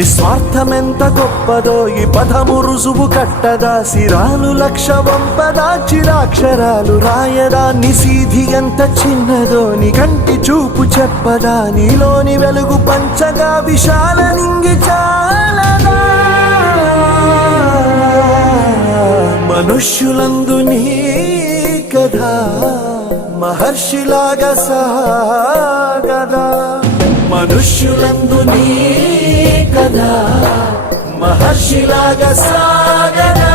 నిస్వార్థమెంత గొప్పదో ఈ పదము రుజువు కట్టదా, సిరాలు లక్ష వంపదా, చిరాక్షరాలు రాయదా, నిసీధి ఎంత చిన్నదో నీ కంటి చూపు చెప్పదా, నీలోని వెలుగు పంచగా విశాల నింగి చాలదా. మనుష్యులందు నీ కథ మహర్షిలాగా సాగదా, మనుష్యులందు నీ కథ మహర్షిలాగా సాగదా.